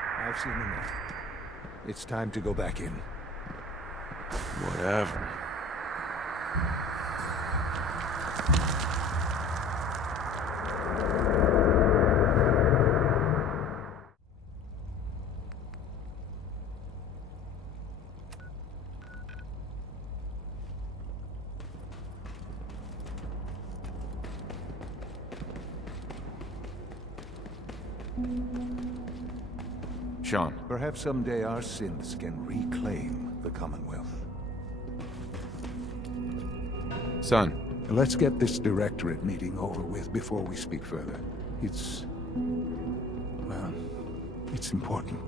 I've seen enough. It's time to go back in. Whatever. Sean. Perhaps someday our synths can reclaim the Commonwealth. Son. Let's get this directorate meeting over with before we speak further. It's... well, it's important.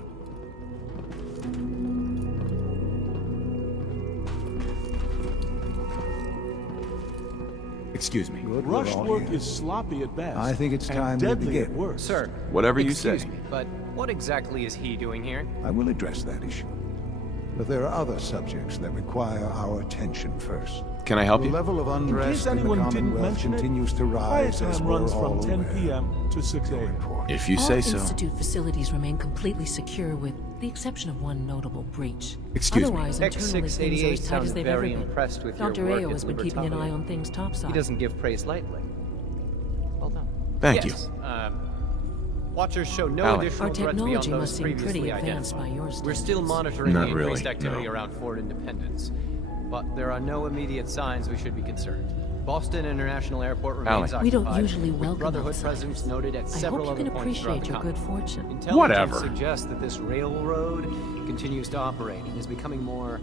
Excuse me. Good, Rush work is sloppy at best. I think it's time and we deadly begin. at worst. Sir, Whatever you excuse say. me, but what exactly is he doing here? I will address that issue. But there are other subjects that require our attention first. Can I help The you? level of unrest in the anyone didn't Commonwealth mention it, continues to Quiet rise as time we're runs all from 10 aware. p.m. to 6 a.m. If you All say so. Institute facilities remain completely secure with the exception of one notable breach. Excuse me. Otherwise, internally things are X688 as tight sounds as they've ever very been. impressed with your Dr. work Ayo at has been keeping an Libertalia. eye on things topside. He doesn't give praise lightly. Well done. Thank yes, Watchers show no Alec. additional Our threats beyond technology those must seem pretty previously advanced by identified. your We're standards. still monitoring Not the increased really, activity no. around Fort Independence, but there are no immediate signs we should be concerned. Boston International Airport remains Alec. We don't occupied, usually with welcome Brotherhood outsiders. presence noted at I several hope you other can points throughout appreciate the your good continent. fortune. Intelligence Whatever. suggests that this railroad continues to operate and is becoming more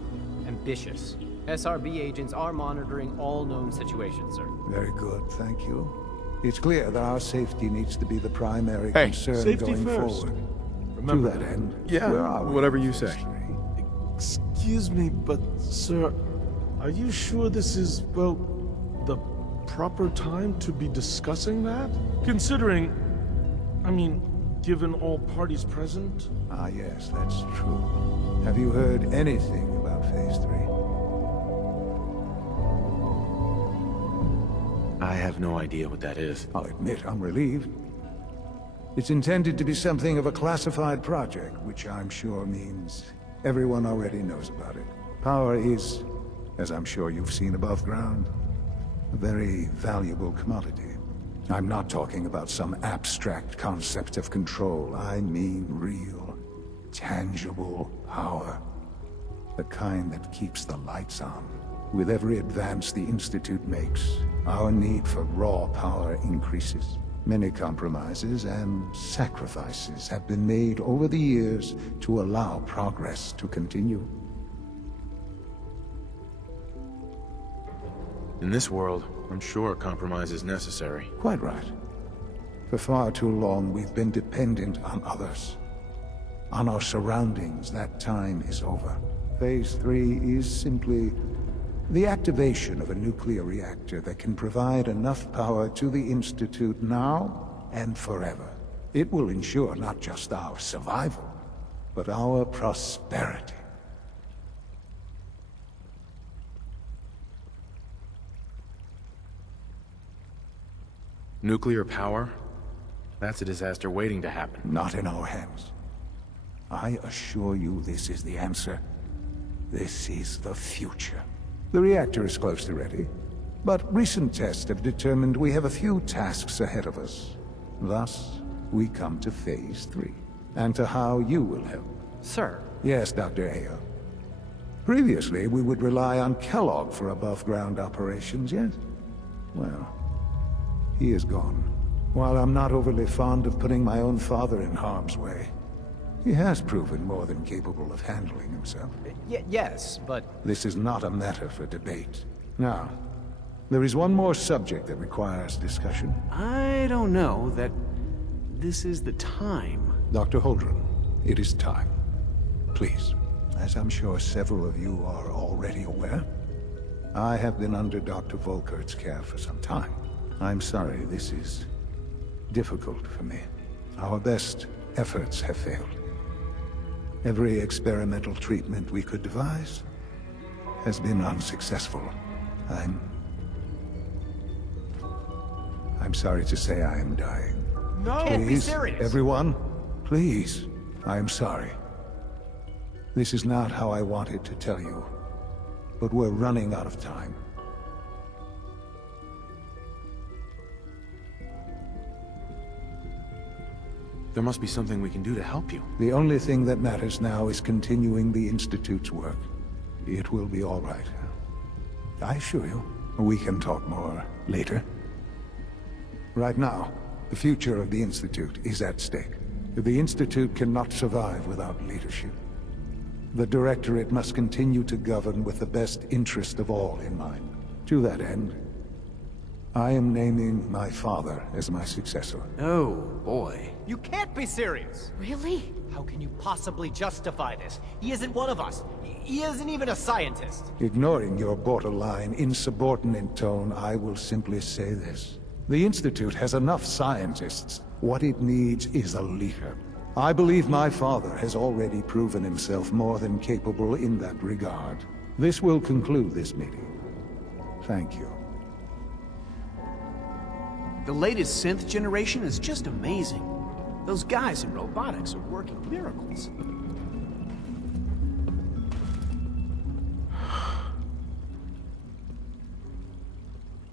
ambitious. SRB agents are monitoring all known situations, sir. Very good, thank you. It's clear that our safety needs to be the primary Hey, concern safety going first. forward. Remember to that end, Yeah, where are we, whatever you say. Phase 3? Excuse me, but sir, are you sure this is, well, the proper time to be discussing that? Considering, I mean, given all parties present? Ah, yes, that's true. Have you heard anything about Phase 3? I have no idea what that is. I'll admit I'm relieved. It's intended to be something of a classified project, which I'm sure means everyone already knows about it. Power is, as I'm sure you've seen above ground, a very valuable commodity. I'm not talking about some abstract concept of control. I mean real, tangible power. The kind that keeps the lights on. With every advance the Institute makes, our need for raw power increases. Many compromises and sacrifices have been made over the years to allow progress to continue. In this world, I'm sure compromise is necessary. Quite right. For far too long, we've been dependent on others. On our surroundings. That time is over. Phase 3 is simply the activation of a nuclear reactor that can provide enough power to the Institute now and forever. It will ensure not just our survival, but our prosperity. Nuclear power? That's a disaster waiting to happen. Not in our hands. I assure you this is the answer. This is the future. The reactor is close to ready, but recent tests have determined we have a few tasks ahead of us. Thus, we come to Phase 3, and to how you will help. Sir, Yes, Dr. Ayo. Previously, we would rely on Kellogg for above-ground operations, yes? Well, he is gone. While I'm not overly fond of putting my own father in harm's way, he has proven more than capable of handling himself. yes, but This is not a matter for debate. Now, there is one more subject that requires discussion. I don't know that this is the time. Dr. Holdren, it is time. Please, as I'm sure several of you are already aware, I have been under Dr. Volkert's care for some time. I'm sorry this is difficult for me. Our best efforts have failed. Every experimental treatment we could devise I'm sorry to say I am dying. No! Can't be Please, serious. everyone, please. I am sorry. This is not how I wanted to tell you, but we're running out of time. There must be something we can do to help you. The only thing that matters now is continuing the Institute's work. It will be all right. I assure you, we can talk more later. Right now, the future of the Institute is at stake. The Institute cannot survive without leadership. The Directorate must continue to govern with the best interest of all in mind. To that end, I am naming my father as my successor. Oh, boy. You can't be serious! Really? How can you possibly justify this? He isn't one of us. He isn't even a scientist. Ignoring your borderline, insubordinate tone, I will simply say this. The Institute has enough scientists. What it needs is a leader. I believe my father has already proven himself more than capable in that regard. This will conclude this meeting. Thank you. The latest synth generation is just amazing. Those guys in robotics are working miracles.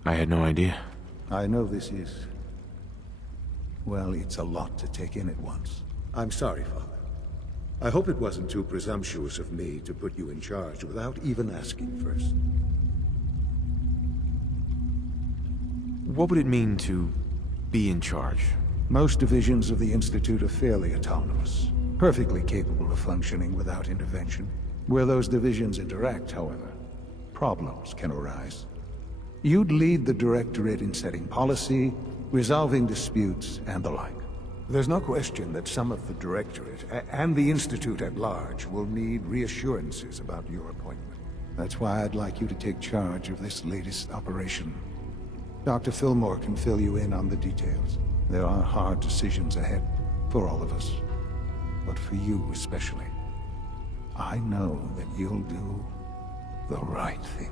I had no idea. I know this is... well, it's a lot to take in at once. I'm sorry, Father. I hope it wasn't too presumptuous of me to put you in charge without even asking first. What would it mean to be in charge? Most divisions of the Institute are fairly autonomous, perfectly capable of functioning without intervention. Where those divisions interact, however, problems can arise. You'd lead the Directorate in setting policy, resolving disputes, and the like. There's no question that some of the Directorate, and the Institute at large, will need reassurances about your appointment. That's why I'd like you to take charge of this latest operation. Dr. Fillmore can fill you in on the details. There are hard decisions ahead, for all of us. But for you especially. I know that you'll do the right thing.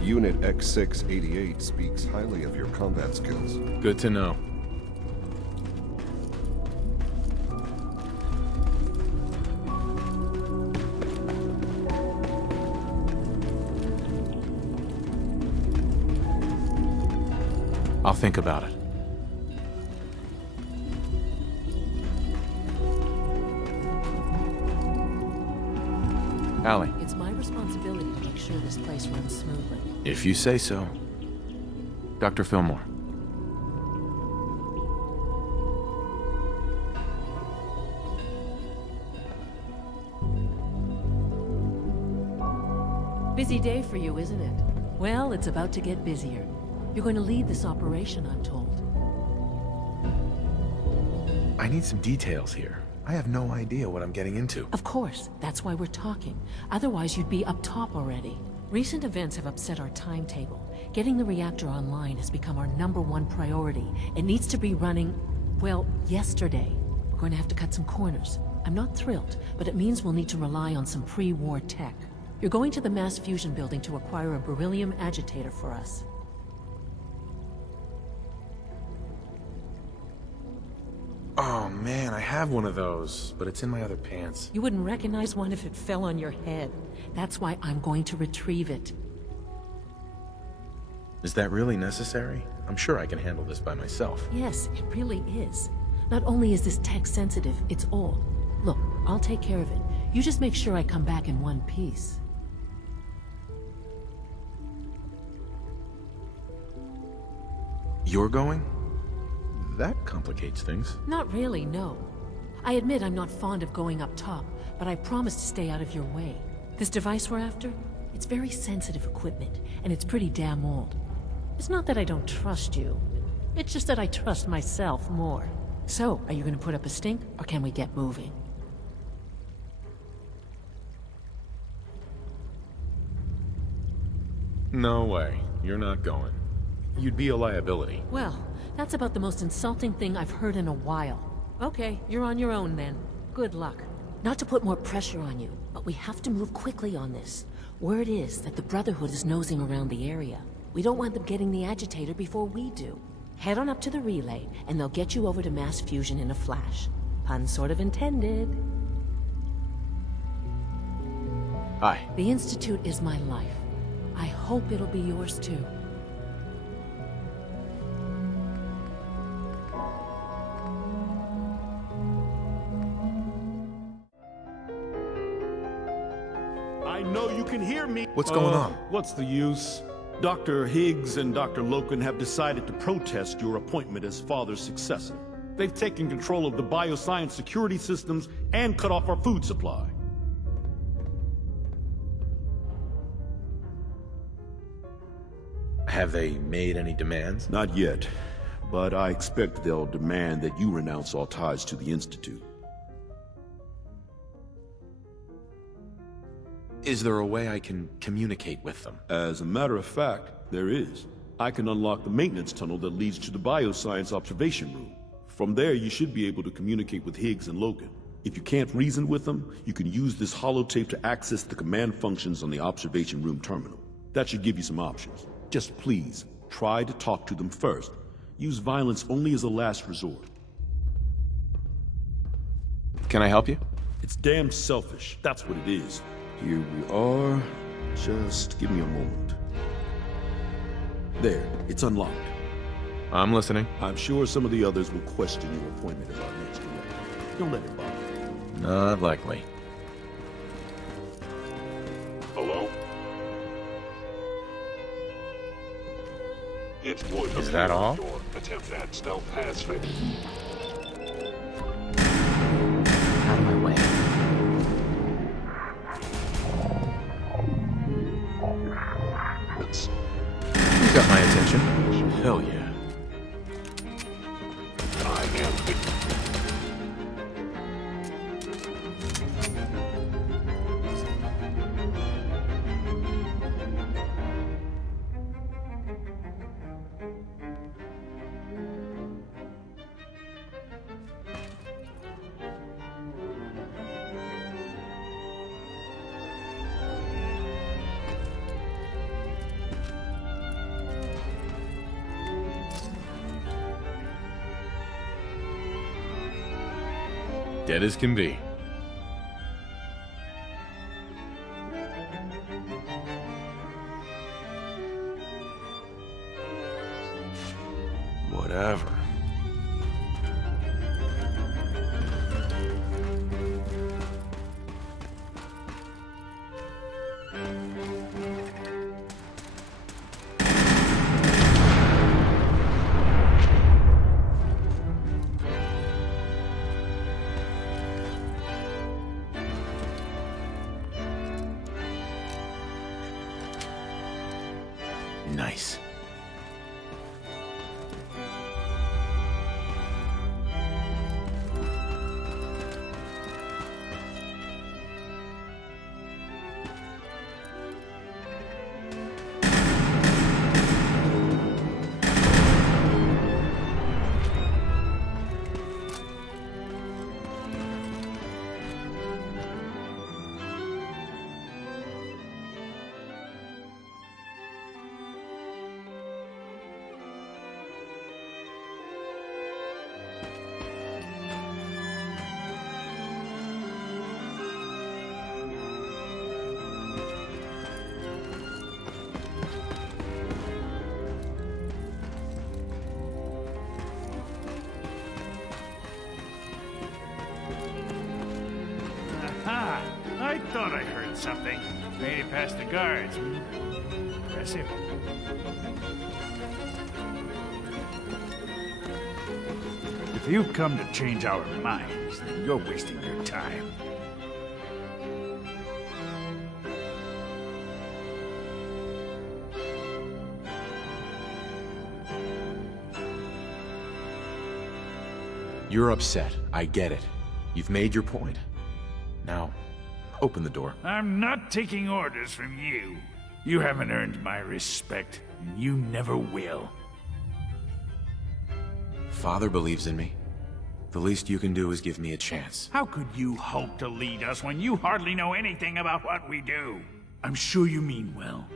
Unit X688 speaks highly of your combat skills. Good to know. I'll think about it. Allie, It's my responsibility to make sure this place runs smoothly. if you say so. Dr. Fillmore. Busy day for you, isn't it? Well, it's about to get busier. You're going to lead this operation, I'm told. I need some details here. I have no idea what I'm getting into. Of course, that's why we're talking. Otherwise, you'd be up top already. Recent events have upset our timetable. Getting the reactor online has become our #1 priority. It needs to be running, well, yesterday. We're going to have to cut some corners. I'm not thrilled, but it means we'll need to rely on some pre-war tech. You're going to the mass fusion building to acquire a beryllium agitator for us. Oh man, I have one of those, but it's in my other pants. You wouldn't recognize one if it fell on your head. That's why I'm going to retrieve it. Is that really necessary? I'm sure I can handle this by myself. Yes, it really is. Not only is this tech sensitive, it's old. Look, I'll take care of it. You just make sure I come back in one piece. You're going? That complicates things. Not really, no. I admit I'm not fond of going up top, but I promise to stay out of your way. This device we're after, It's very sensitive equipment, and it's pretty damn old. It's not that I don't trust you. It's just that I trust myself more. So, are you gonna put up a stink, or can we get moving? No way. You're not going. You'd be a liability. Well, that's about the most insulting thing I've heard in a while. Okay, you're on your own then. Good luck. Not to put more pressure on you, but we have to move quickly on this. Word is that the Brotherhood is nosing around the area. We don't want them getting the agitator before we do. Head on up to the relay, and they'll get you over to mass fusion in a flash. Pun sort of intended. Hi. The Institute is my life. I hope it'll be yours too. I know you can hear me. What's going on? What's the use? Dr. Higgs and Dr. Loken have decided to protest your appointment as Father's successor. They've taken control of the bioscience security systems and cut off our food supply. Have they made any demands? Not yet, but I expect they'll demand that you renounce all ties to the Institute. Is there a way I can communicate with them? As a matter of fact, there is. I can unlock the maintenance tunnel that leads to the bioscience observation room. From there, you should be able to communicate with Higgs and Logan. If you can't reason with them, you can use this holotape to access the command functions on the observation room terminal. That should give you some options. Just please, try to talk to them first. Use violence only as a last resort. Can I help you? It's damn selfish, that's what it is. Here we are. Just give me a moment. There, it's unlocked. I'm listening. I'm sure some of the others will question your appointment about next director. Don't let it bother you. Not likely. Hello? It's Wood. Is that all? Attempt at stealth has failed. Out of my way. You got my attention. Hell yeah. I am Dead as can be. Whatever. Nice. Aha! I thought I heard something. Made it past the guards. Impressive. If you've come to change our minds, then you're wasting your time. You're upset. I get it. You've made your point. Now, open the door. I'm not taking orders from you. You haven't earned my respect, and you never will. Father believes in me. The least you can do is give me a chance. How could you hope to lead us when you hardly know anything about what we do? I'm sure you mean well,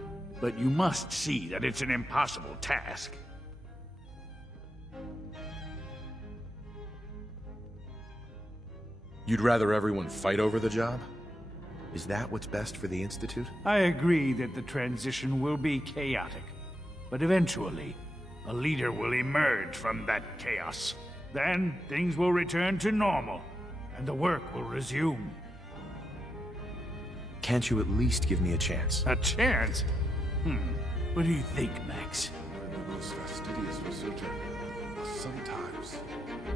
but you must see that it's an impossible task. You'd rather everyone fight over the job? Is that what's best for the Institute? I agree that the transition will be chaotic, but eventually, a leader will emerge from that chaos. Then, things will return to normal, and the work will resume. Can't you at least give me a chance? A chance? What do you think, Max? The most fastidious researcher must sometimes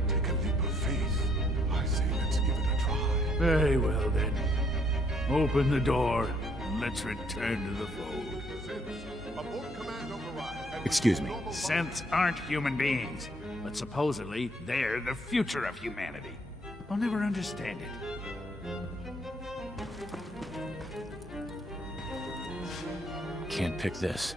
take a leap of faith. I say let's give it a try. Very well, then. Open the door, and let's return to the fold. Abort command override. Excuse me. Synths aren't human beings, but supposedly they're the future of humanity. I'll never understand it. Can't pick this.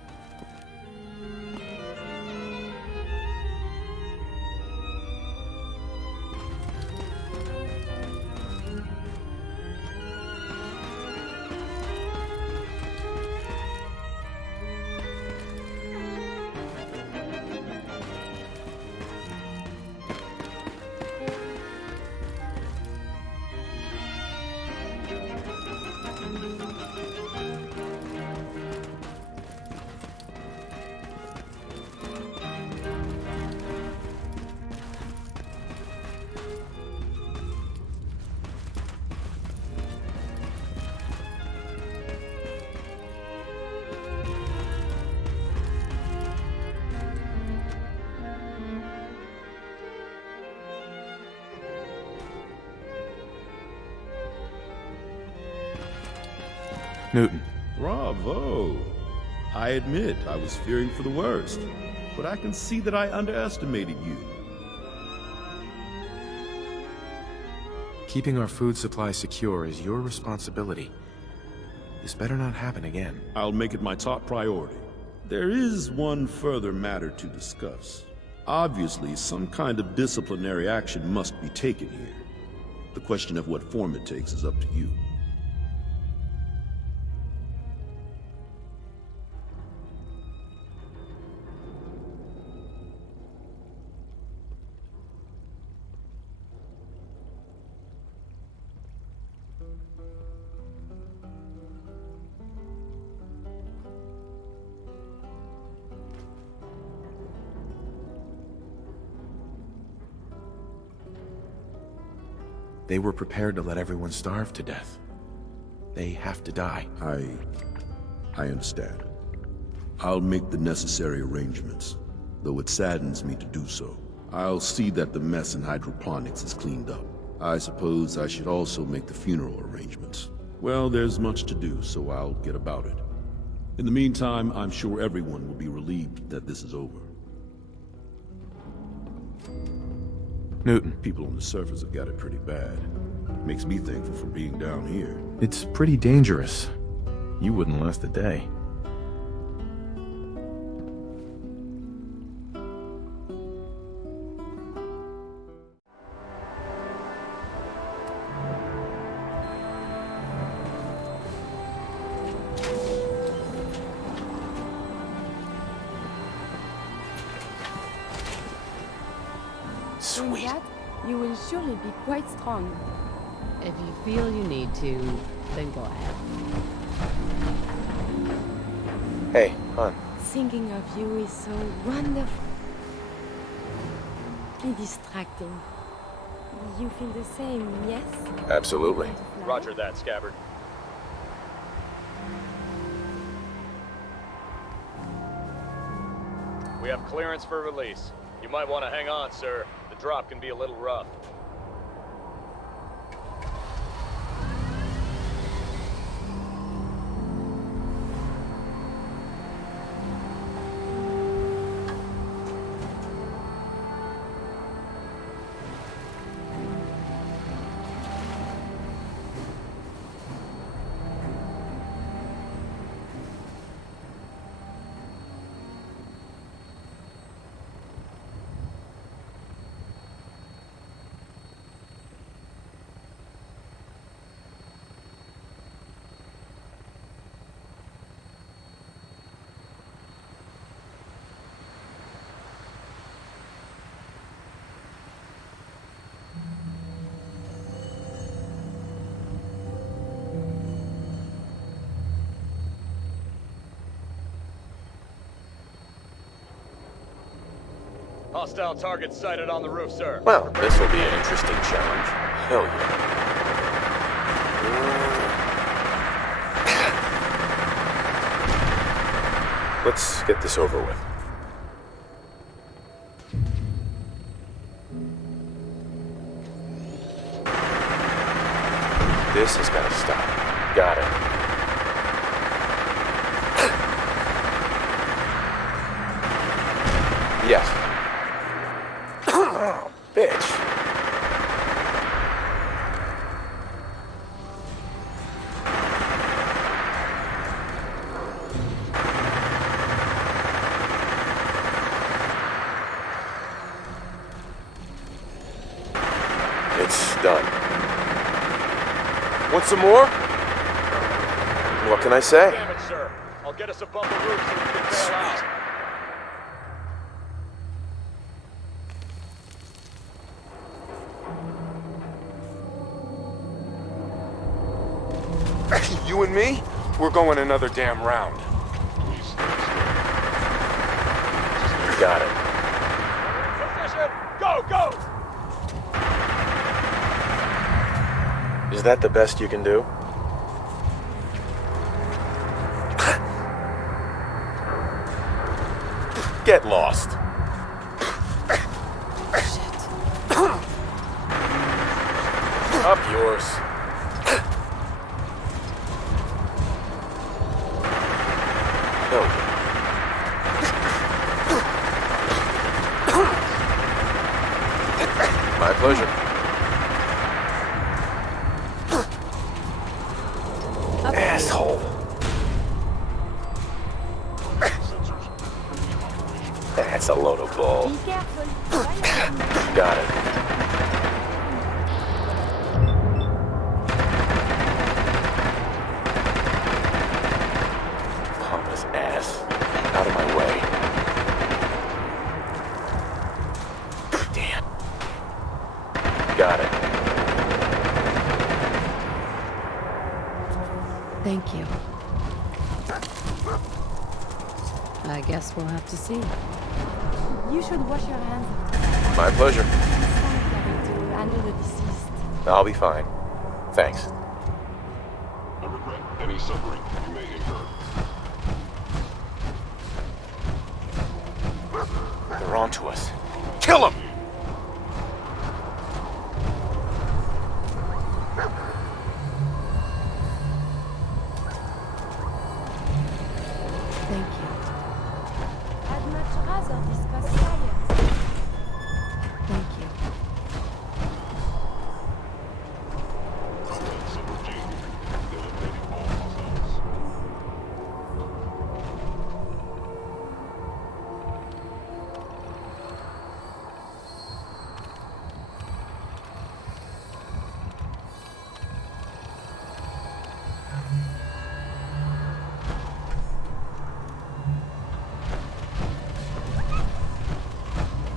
Newton. Bravo! I admit I was fearing for the worst, but I can see that I underestimated you. Keeping our food supply secure is your responsibility. This better not happen again. I'll make it my top priority. There is one further matter to discuss. Obviously, some kind of disciplinary action must be taken here. The question of what form it takes is up to you. They were prepared to let everyone starve to death. They have to die. I understand. I'll make the necessary arrangements, though it saddens me to do so. I'll see that the mess in hydroponics is cleaned up. I suppose I should also make the funeral arrangements. Well, there's much to do, so I'll get about it. In the meantime, I'm sure everyone will be relieved that this is over. Newton. People on the surface have got it pretty bad. Makes me thankful for being down here. It's pretty dangerous. You wouldn't last a day. In that, you will surely be quite strong. If you feel you need to, then go ahead. Hey, hon. Thinking of you is so wonderfully distracting. You feel the same, yes? Absolutely. Roger that, Scabbard. We have clearance for release. You might want to hang on, sir. The drop can be a little rough. Hostile target sighted on the roof, sir. Well, this will be an interesting challenge. Hell yeah. Let's get this over with. This has got to stop. Got it. Yes. Oh, bitch. It's done. Want some more? What can I say? Damn it, sir. I'll get us above the roof so we can bail out. You and me? We're going another damn round. Got it. Position! Go, go! Is that the best you can do? Get lost. Up yours. No. My pleasure. Asshole. That's a load of bull. Be careful. Got it. Pompous ass. Out of my way. Damn. Got it. Thank you. I guess we'll have to see. You should wash your hands. My pleasure. Sanitary to handle the deceased. I'll be fine. Thanks. I regret any suffering you may incur. They're on to us. Kill them! Thank you. I'd much rather discuss science. Thank you. Eliminating all hostiles.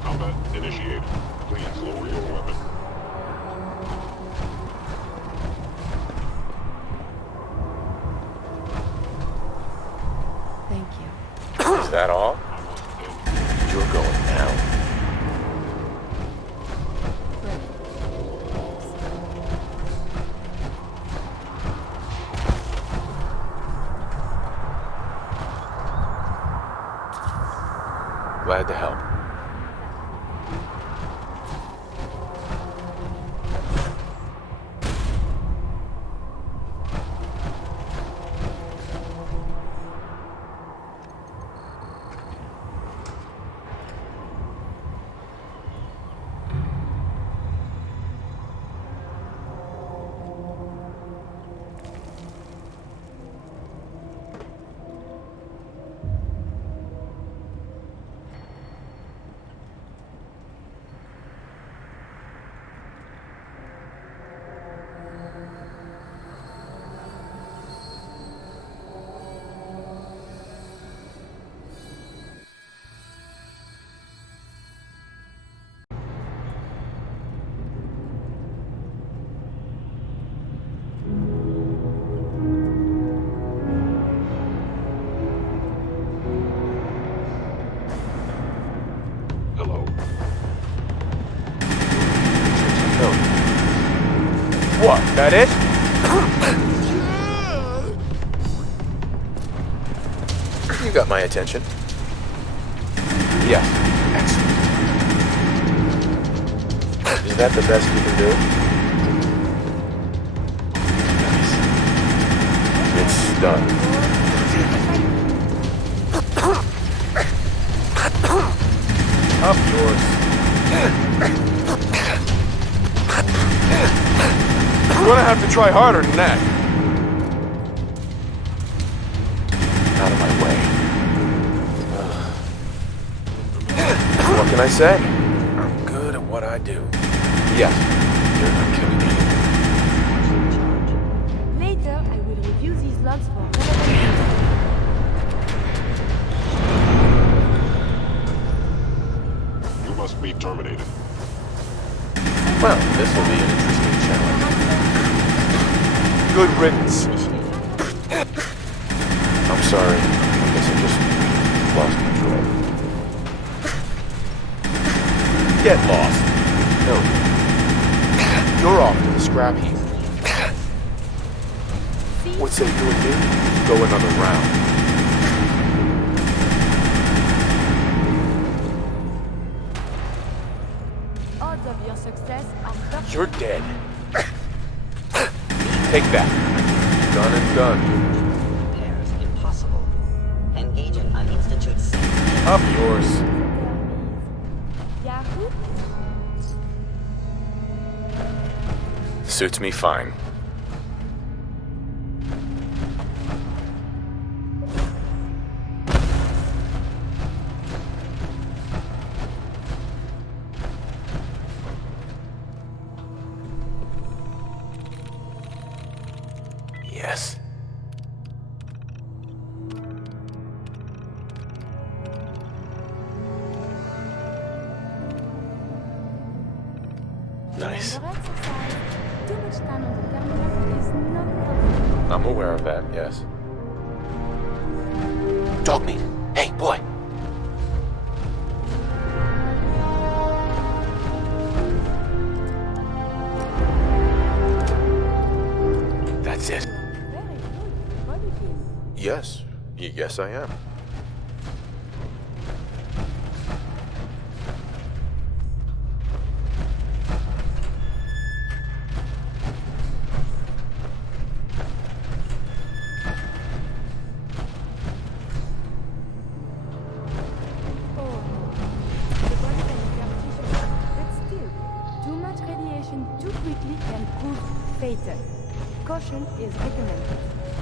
Combat initiated. Please lower your weapon. Thank you. Is that all? You're going down. Glad to help. That it? You got my attention. Yes. Excellent. Is that the best you can do? Nice. It's done. Up yours. You're gonna have to try harder than that. Out of my way. What can I say? I'm good at what I do. Yes, you're not killing me. Later, I will review these logs for relevant. You must be terminated. Well, this will be an interesting challenge. Good riddance. I'm sorry. I guess I just lost control. Get lost. No. You're off to the scrap heap. What say you and me? Go another round. Odds of your success are perfect. You're dead. Take that. Done and done. Repairs impossible. Engage in uninstituted sync. Up yours. Yahoo? Suits me fine. Yes. Nice. On the right side, too much time on the terminal is not helpful. I'm aware of that, yes. Dog meat. Hey, boy. That's it. Very good. Body build. Yes. Yes, I am. Caution is recommended.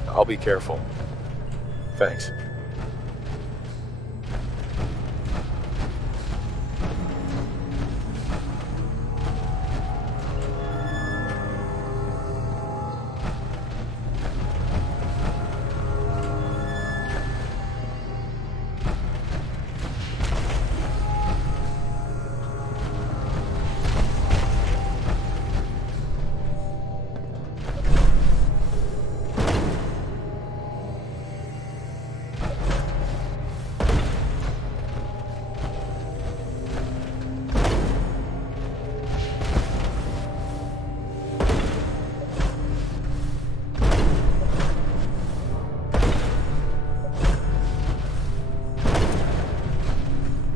I'll be careful. Thanks.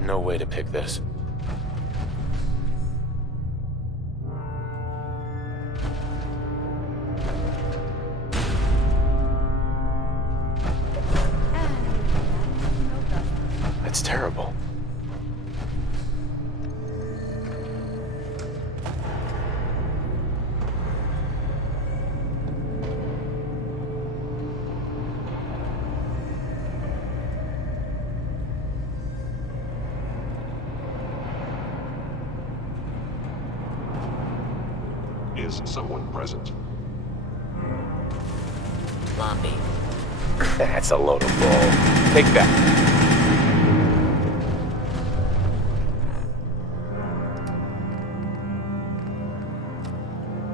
No way to pick this. That's terrible. Is someone present? Lobby. That's a load of bull. Take that.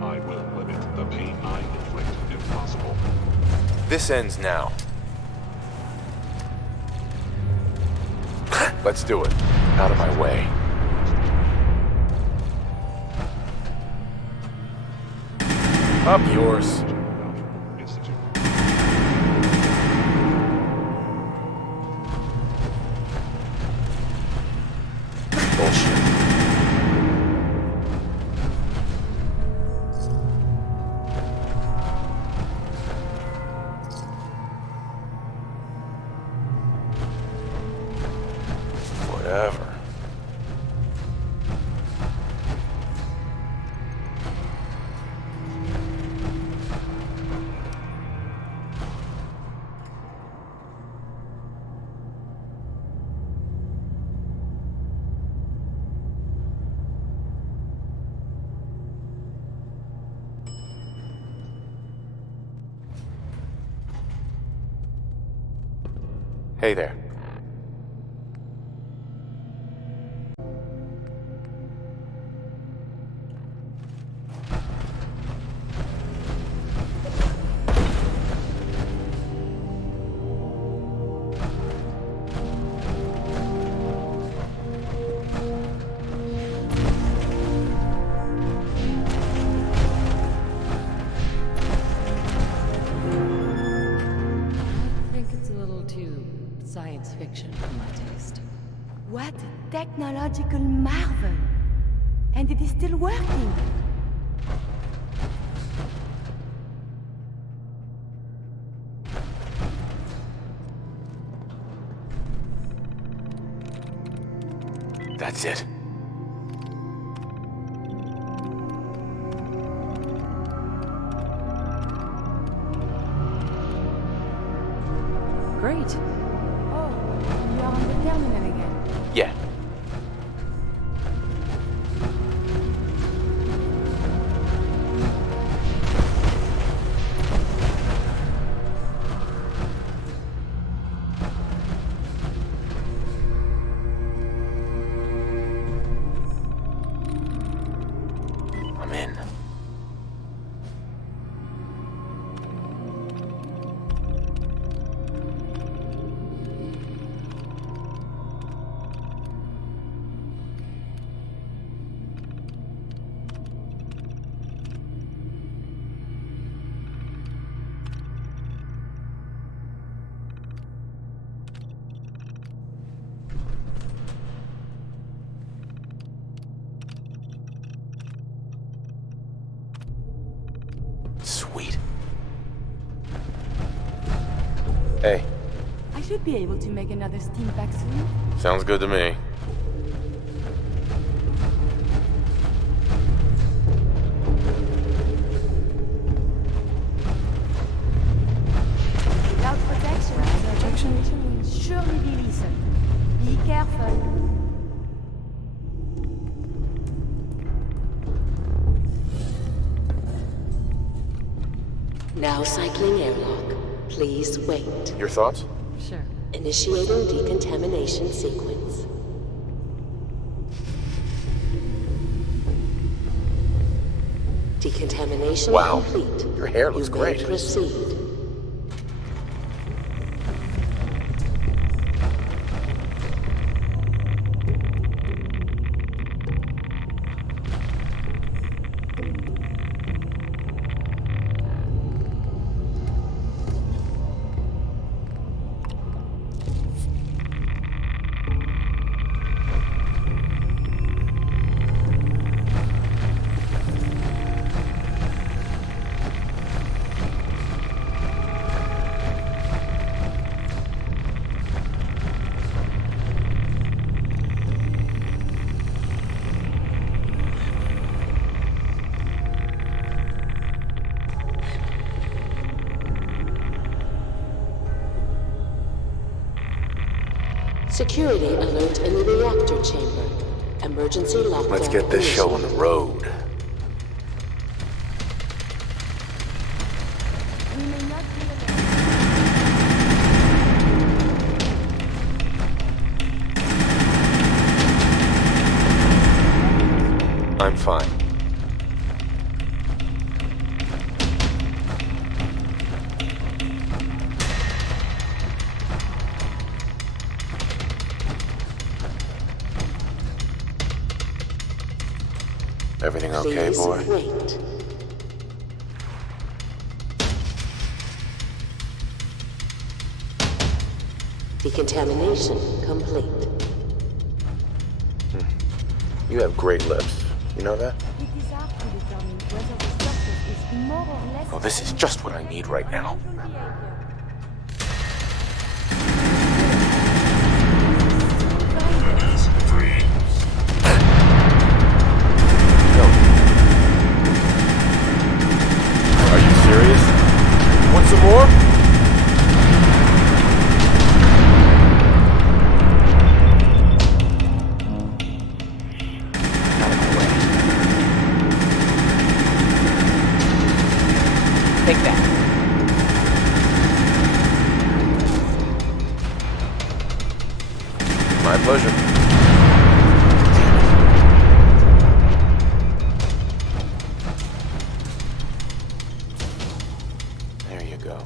I will limit the pain I inflict if possible. This ends now. Let's do it. Out of my way. Up yours. Bullshit. Whatever. Hey there. Science fiction for my taste. What a technological marvel! And it is still working! That's it. Great. You are on the terminal again. Yeah. I'm in. Sweet. Hey. I should be able to make another steam pack soon. Sounds good to me. Without protection will surely be lethal. Be careful. Now cycling airlock. Please wait. Your thoughts? Sure. Initiating decontamination sequence. Decontamination complete. Your hair looks You may great. proceed. Security alert in the reactor chamber. Emergency lockdown. Let's get this show on the road. We may not be I'm fine. Everything okay, Please boy? wait. Decontamination complete. You have great lips. You know that? It is hard to determine whether the substance is more or less... Oh, this is just what I need right now. Are you serious? Want some more? Take that. My pleasure. There you go.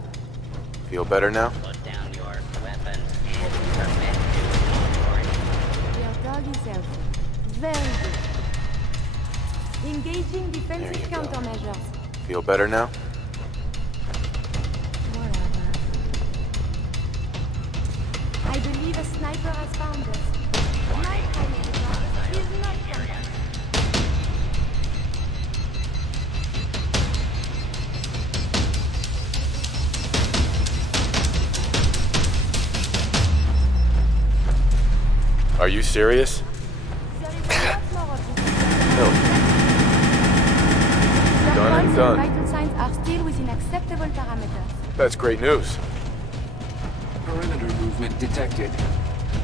Feel better now? Put down your weapons and permit Your dog is healthy. Very good. Engaging defensive countermeasures. Feel better now? Whatever. I believe a sniper has found us. My timing is not combat. Are you serious? No. Done and done. Vital signs are still within acceptable parameters. That's great news. Perimeter movement detected.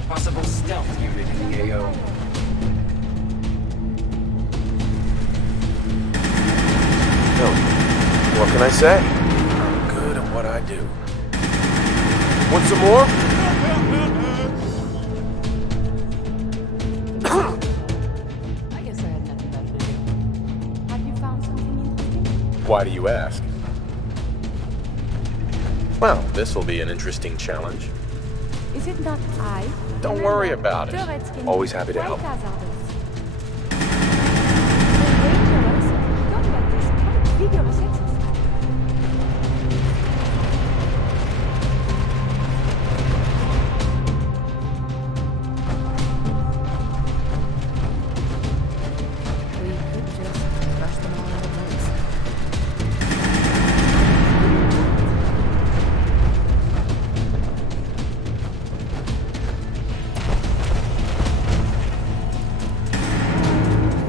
Possible stealth unit in the AO. No. What can I say? I'm good at what I do. Want some more? I guess I had nothing better to do. Have you found something interesting? Why do you ask? Well, this will be an interesting challenge. Is it not I? Don't worry about it. Turrets can Always be happy to quite help. hazardous. They're dangerous. Combat is quite vigorous exercise. We could just crush them all out at once.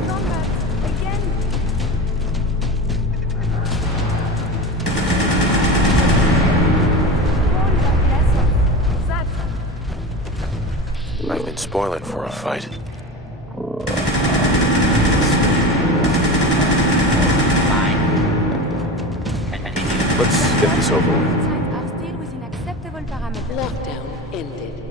Combat again. Warn that lesson. That. I've been spoiling for a fight. Let's get this over with. Signs are still within acceptable parameters. Lockdown ended.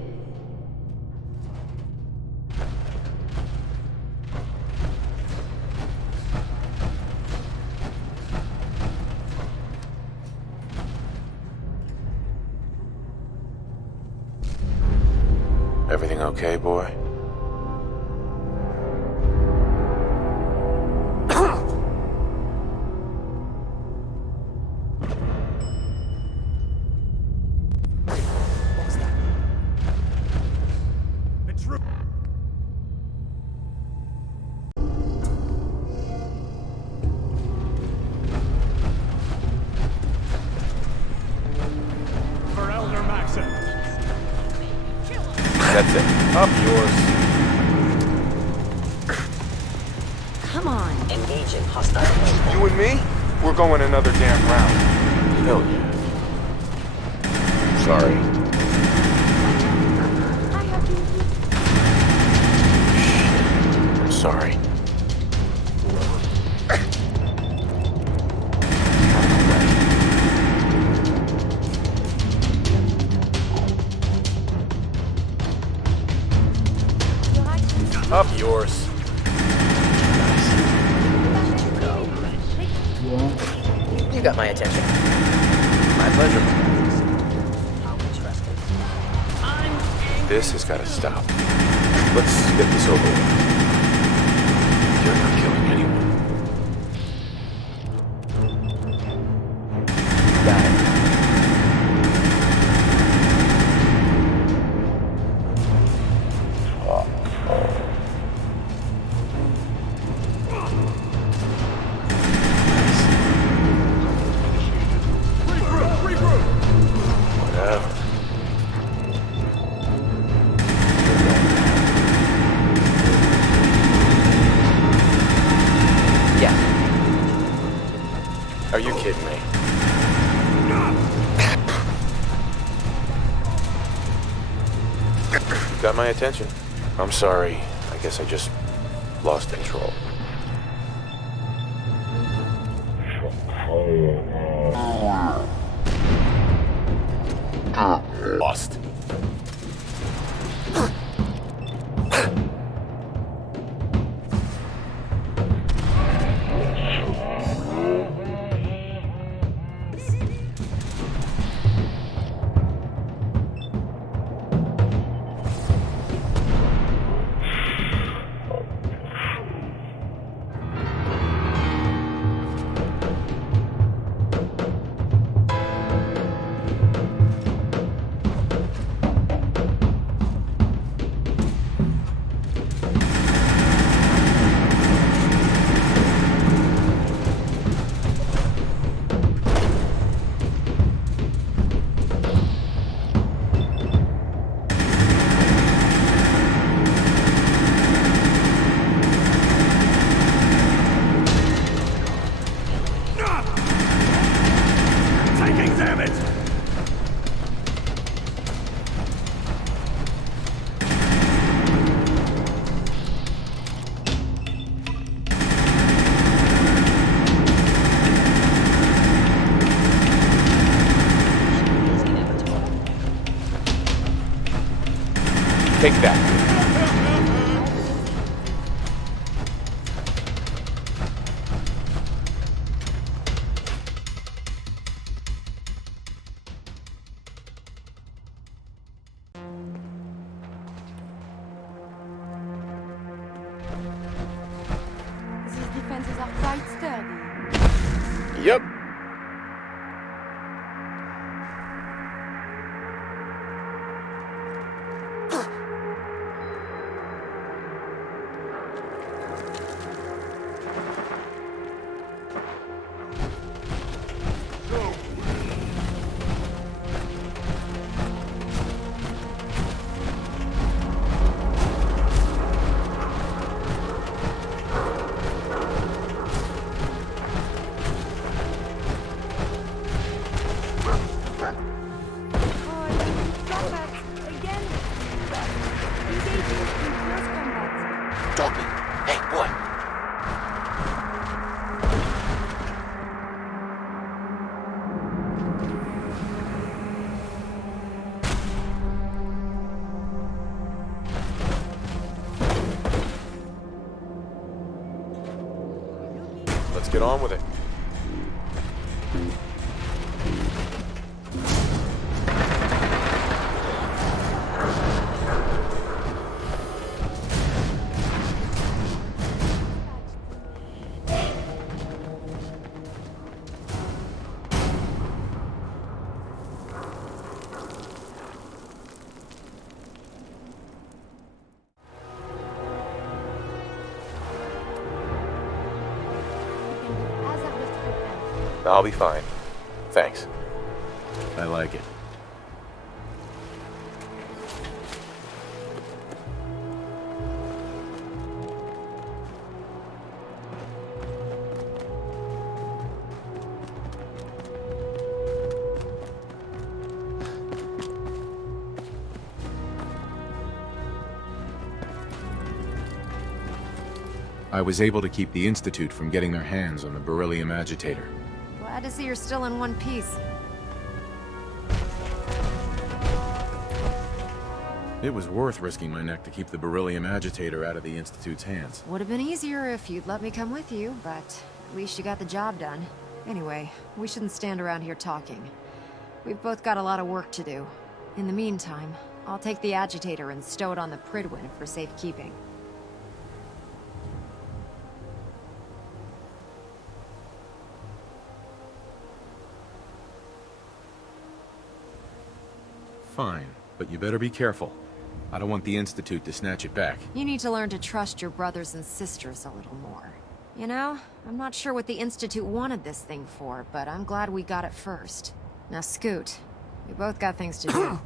Everything okay, boy? For Elder Maxim. That's it. Up yours. Come on. Engaging hostile. You and me? We're going another damn round. Hell yeah. Sorry. I have been hit. I'm sorry. Your actions Up yours. You got my attention. My pleasure. How interesting. This has got to stop. Let's get this over with. You're not killing anyone. Got it. got my attention. I'm sorry. I guess I just lost control. Lost. Take that. These defenses are quite sturdy. Yep. Let's get on with it. I'll be fine. Thanks. I like it. I was able to keep the Institute from getting their hands on the beryllium agitator. Glad to see you're still in one piece. It was worth risking my neck to keep the beryllium agitator out of the Institute's hands. Would have been easier if you'd let me come with you, but at least you got the job done. Anyway, we shouldn't stand around here talking. We've both got a lot of work to do. In the meantime, I'll take the agitator and stow it on the Pridwin for safekeeping. Fine, but you better be careful. I don't want the Institute to snatch it back. You need to learn to trust your brothers and sisters a little more. You know, I'm not sure what the Institute wanted this thing for, but I'm glad we got it first. Now scoot. We both got things to do.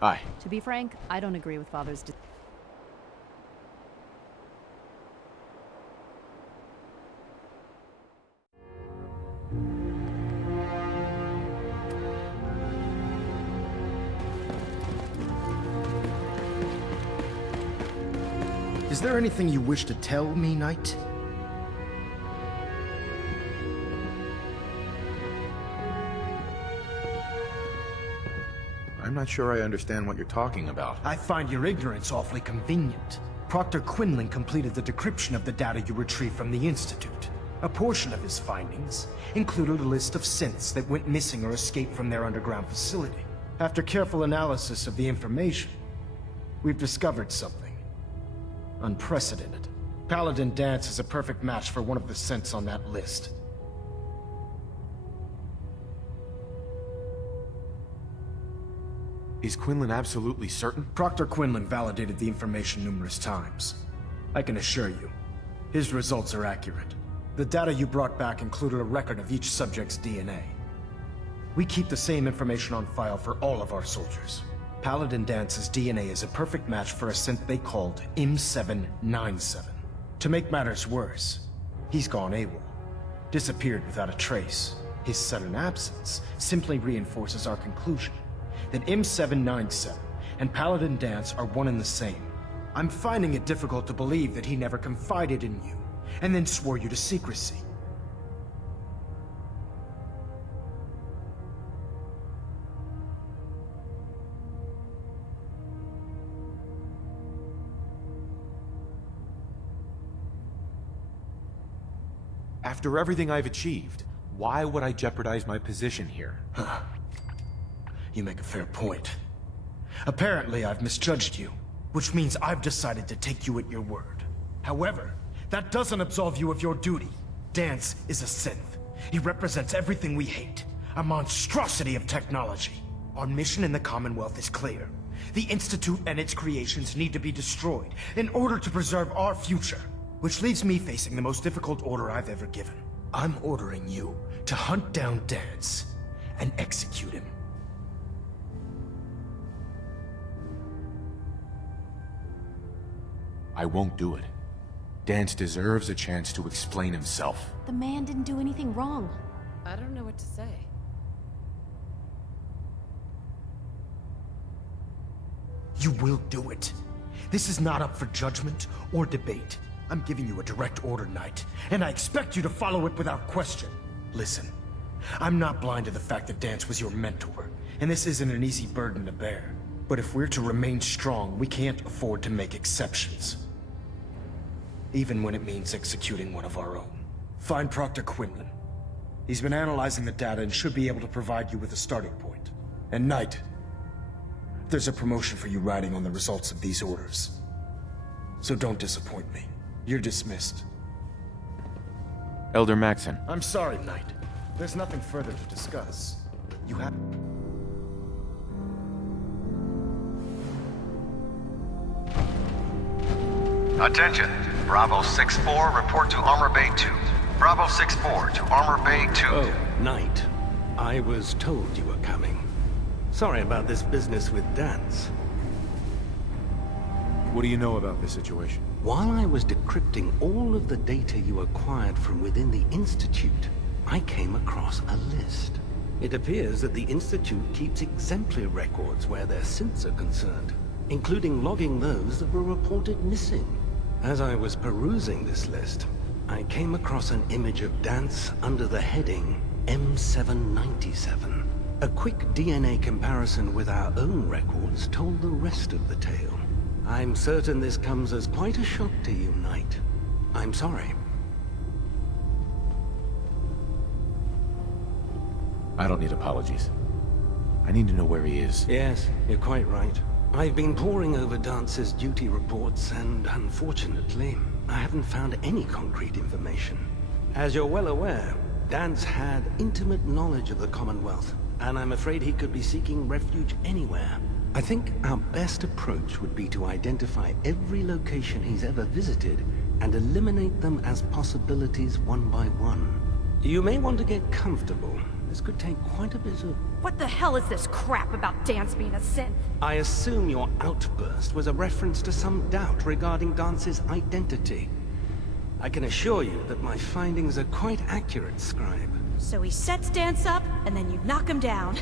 Hi. To be frank, I don't agree with Father's Is there anything you wish to tell me, Knight? I'm not sure I understand what you're talking about. I find your ignorance awfully convenient. Proctor Quinlan completed the decryption of the data you retrieved from the Institute. A portion of his findings included a list of synths that went missing or escaped from their underground facility. After careful analysis of the information, we've discovered something unprecedented. Paladin Danse is a perfect match for one of the synths on that list. Is Quinlan absolutely certain? Proctor Quinlan validated the information numerous times. I can assure you, his results are accurate. The data you brought back included a record of each subject's DNA. We keep the same information on file for all of our soldiers. Paladin Dance's DNA is a perfect match for a synth they called M797. To make matters worse, he's gone AWOL, disappeared without a trace. His sudden absence simply reinforces our conclusion that M797 and Paladin Danse are one and the same. I'm finding it difficult to believe that he never confided in you, and then swore you to secrecy. After everything I've achieved, why would I jeopardize my position here? You make a fair point. Apparently, I've misjudged you, which means I've decided to take you at your word. However, that doesn't absolve you of your duty. Danse is a synth. He represents everything we hate, a monstrosity of technology. Our mission in the Commonwealth is clear. The Institute and its creations need to be destroyed in order to preserve our future. Which leaves me facing the most difficult order I've ever given. I'm ordering you to hunt down Danse and execute him. I won't do it. Danse deserves a chance to explain himself. The man didn't do anything wrong. I don't know what to say. You will do it. This is not up for judgment or debate. I'm giving you a direct order, Knight, and I expect you to follow it without question. Listen, I'm not blind to the fact that Danse was your mentor, and this isn't an easy burden to bear. But if we're to remain strong, we can't afford to make exceptions. Even when it means executing one of our own. Find Proctor Quinlan. He's been analyzing the data and should be able to provide you with a starting point. And Knight, there's a promotion for you riding on the results of these orders. So don't disappoint me. You're dismissed. Elder Maxon. I'm sorry, Knight. There's nothing further to discuss. You have... Attention. Bravo 6-4, report to Armor Bay 2. Bravo 6-4 to Armor Bay 2. Oh, Knight. I was told you were coming. Sorry about this business with Danse. What do you know about this situation? While I was decrypting all of the data you acquired from within the Institute, I came across a list. It appears that the Institute keeps exemplary records where their synths are concerned, including logging those that were reported missing. As I was perusing this list, I came across an image of Danse under the heading M797. A quick DNA comparison with our own records told the rest of the tale. I'm certain this comes as quite a shock to you, Knight. I'm sorry. I don't need apologies. I need to know where he is. Yes, you're quite right. I've been poring over Dance's duty reports, and unfortunately, I haven't found any concrete information. As you're well aware, Danse had intimate knowledge of the Commonwealth, and I'm afraid he could be seeking refuge anywhere. I think our best approach would be to identify every location he's ever visited and eliminate them as possibilities one by one. You may want to get comfortable. This could take quite a bit of... What the hell is this crap about Dance being a synth? I assume your outburst was a reference to some doubt regarding Dance's identity. I can assure you that my findings are quite accurate, Scribe. So he sets Dance up, and then you knock him down.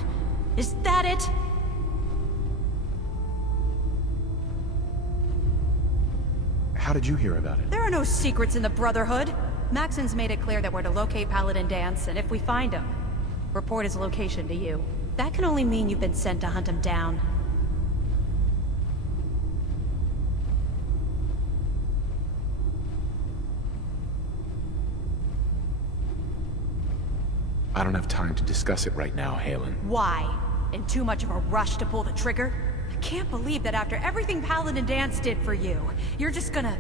Is that it? How did you hear about it? There are no secrets in the Brotherhood. Maxon's made it clear that we're to locate Paladin Dance, and if we find him, report his location to you. That can only mean you've been sent to hunt him down. I don't have time to discuss it right now, Halen. Why? In too much of a rush to pull the trigger? I can't believe that after everything Paladin Dance did for you, you're just gonna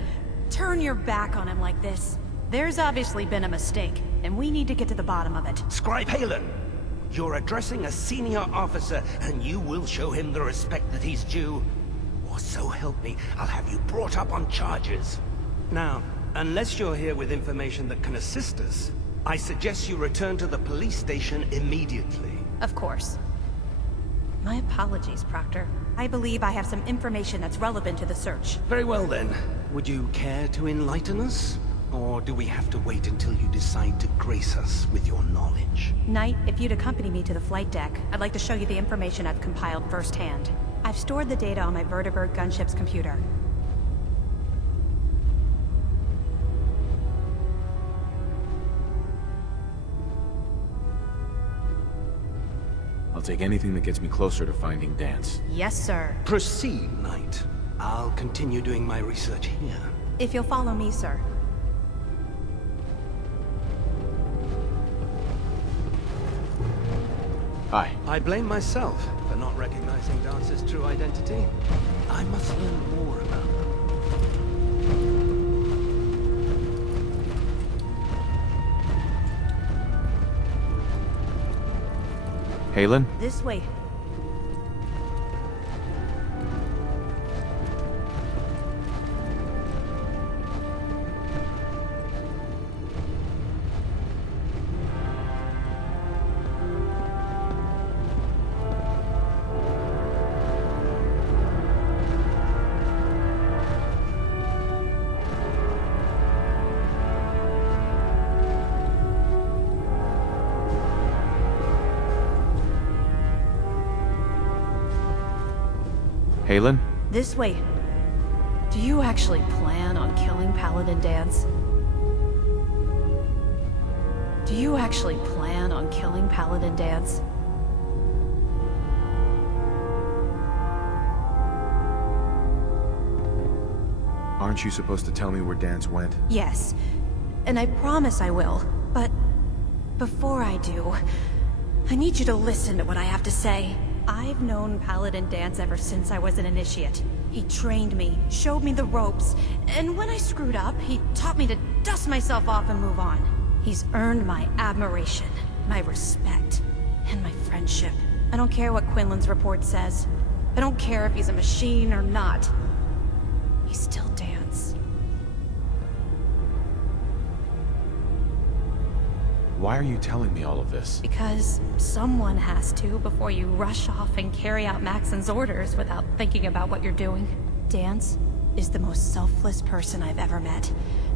turn your back on him like this. There's obviously been a mistake, and we need to get to the bottom of it. Scribe Halen! You're addressing a senior officer, and you will show him the respect that he's due. Or so help me, I'll have you brought up on charges. Now, unless you're here with information that can assist us, I suggest you return to the police station immediately. Of course. My apologies, Proctor. I believe I have some information that's relevant to the search. Very well then. Would you care to enlighten us? Or do we have to wait until you decide to grace us with your knowledge? Knight, if you'd accompany me to the flight deck, I'd like to show you the information I've compiled firsthand. I've stored the data on my Vertibird gunship's computer. I'll take anything that gets me closer to finding Dance. Yes, sir. Proceed, Knight. I'll continue doing my research here. If you'll follow me, sir. Hi. I blame myself for not recognizing Dance's true identity. I must learn more about them. Halen? This way. Halen? This way. Do you actually plan on killing Paladin Dance? Do you actually plan on killing Paladin Dance? Aren't you supposed to tell me where Dance went? Yes. And I promise I will. But before I do, I need you to listen to what I have to say. I've known Paladin Dance ever since I was an initiate. He trained me, showed me the ropes, and when I screwed up, he taught me to dust myself off and move on. He's earned my admiration, my respect, and my friendship. I don't care what Quinlan's report says. I don't care if he's a machine or not. He's still Dance. Why are you telling me all of this? Because someone has to before you rush off and carry out Maxon's orders without thinking about what you're doing. Dance is the most selfless person I've ever met.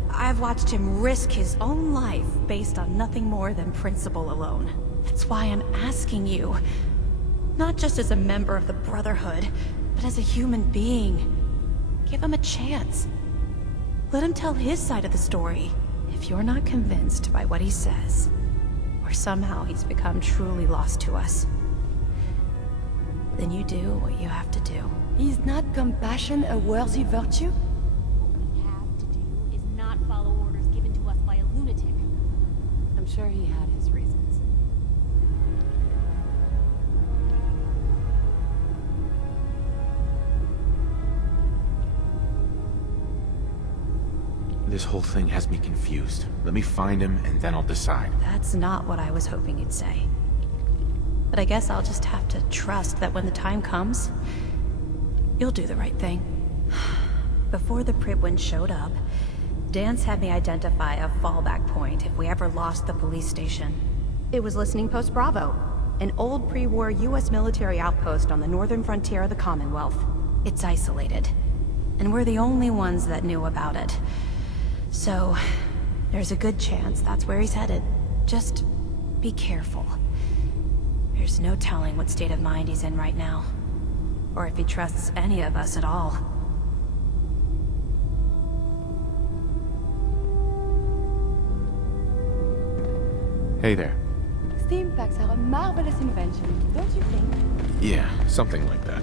I've watched him risk his own life based on nothing more than principle alone. That's why I'm asking you. Not just as a member of the Brotherhood, but as a human being. Give him a chance. Let him tell his side of the story. If you're not convinced by what he says, or somehow he's become truly lost to us, then you do what you have to do. Is not compassion a worthy virtue? What we have to do is not follow orders given to us by a lunatic. I'm sure he had his reasons. This whole thing has me confused. Let me find him, and then I'll decide. That's not what I was hoping you'd say. But I guess I'll just have to trust that when the time comes, you'll do the right thing. Before the Pribwin showed up, Dance had me identify a fallback point if we ever lost the police station. It was Listening Post Bravo, an old pre-war US military outpost on the northern frontier of the Commonwealth. It's isolated, and we're the only ones that knew about it. So, there's a good chance that's where he's headed. Just be careful. There's no telling what state of mind he's in right now, or if he trusts any of us at all. Hey there. Steam packs are a marvelous invention, don't you think? Yeah, something like that.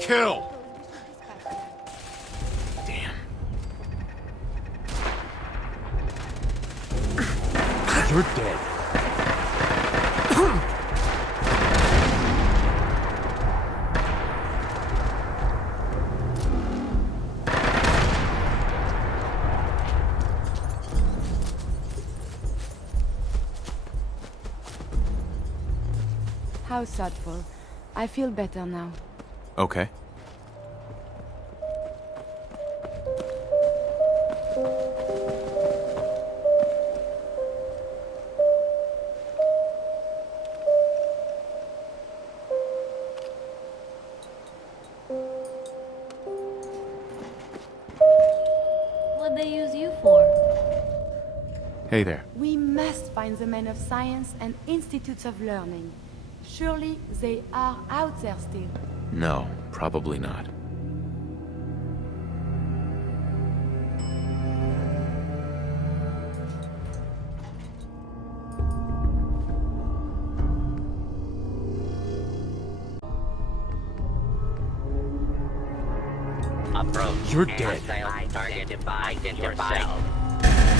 Kill! Damn. You're dead. How thoughtful. I feel better now. Okay. What'd they use you for? Hey there. We must find the men of science and institutes of learning. Surely they are out there still. No, probably not. Approach. You're dead. Identify yourself.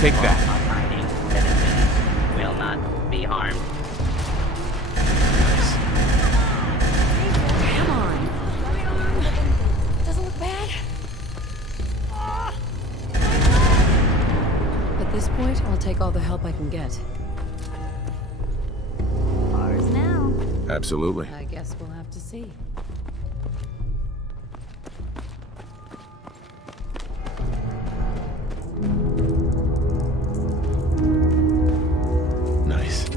Take that. Abiding citizens will not be harmed. Come on. Doesn't look bad. At this point, I'll take all the help I can get. Ours now. Absolutely. I guess we'll have to see. Nice.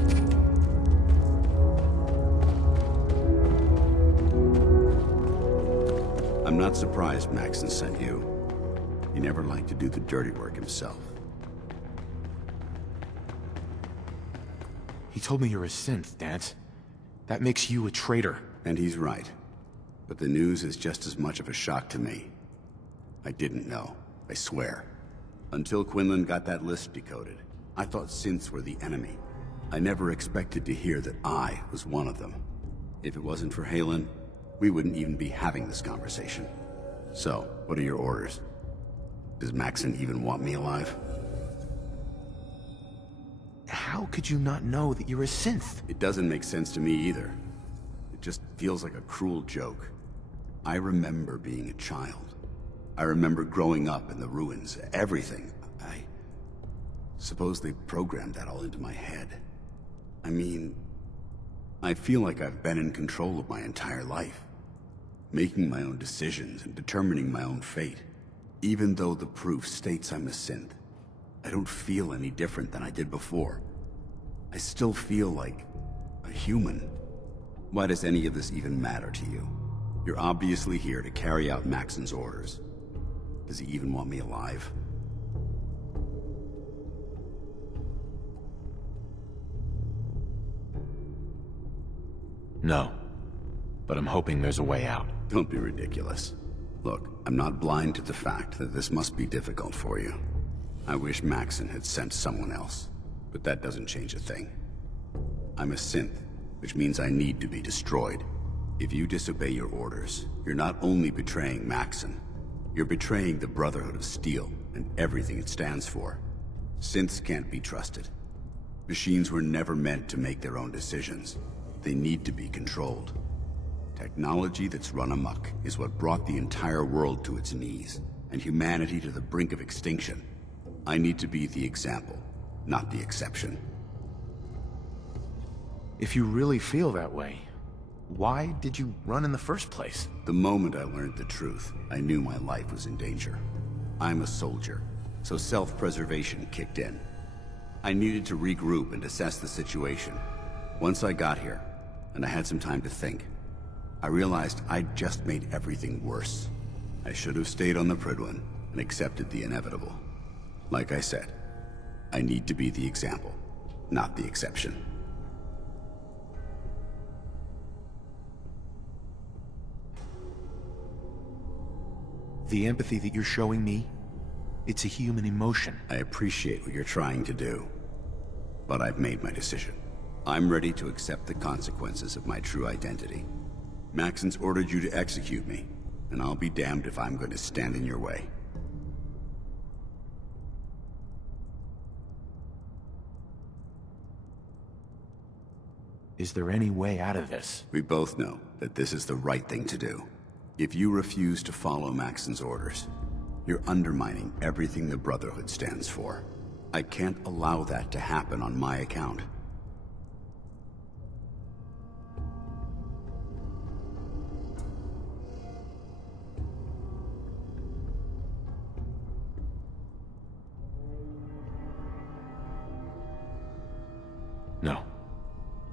I'm not surprised Maxon sent you. He never liked to do the dirty work himself. He told me you're a synth, Dance. That makes you a traitor. And he's right. But the news is just as much of a shock to me. I didn't know, I swear. Until Quinlan got that list decoded, I thought synths were the enemy. I never expected to hear that I was one of them. If it wasn't for Halen, we wouldn't even be having this conversation. So, what are your orders? Does Maxon even want me alive? How could you not know that you're a synth? It doesn't make sense to me either. It just feels like a cruel joke. I remember being a child. I remember growing up in the ruins, everything. I suppose they programmed that all into my head. I mean, I feel like I've been in control of my entire life. Making my own decisions and determining my own fate. Even though the proof states I'm a synth, I don't feel any different than I did before. I still feel like a human. Why does any of this even matter to you? You're obviously here to carry out Maxon's orders. Does he even want me alive? No. But I'm hoping there's a way out. Don't be ridiculous. Look, I'm not blind to the fact that this must be difficult for you. I wish Maxon had sent someone else, but that doesn't change a thing. I'm a synth, which means I need to be destroyed. If you disobey your orders, you're not only betraying Maxon, you're betraying the Brotherhood of Steel and everything it stands for. Synths can't be trusted. Machines were never meant to make their own decisions. They need to be controlled. Technology that's run amok is what brought the entire world to its knees, and humanity to the brink of extinction. I need to be the example, not the exception. If you really feel that way, why did you run in the first place? The moment I learned the truth, I knew my life was in danger. I'm a soldier, so self-preservation kicked in. I needed to regroup and assess the situation. Once I got here, and I had some time to think, I realized I'd just made everything worse. I should have stayed on the Prydwen and accepted the inevitable. Like I said, I need to be the example, not the exception. The empathy that you're showing me, it's a human emotion. I appreciate what you're trying to do, but I've made my decision. I'm ready to accept the consequences of my true identity. Maxon's ordered you to execute me, and I'll be damned if I'm going to stand in your way. Is there any way out of this? We both know that this is the right thing to do. If you refuse to follow Maxon's orders, you're undermining everything the Brotherhood stands for. I can't allow that to happen on my account. No.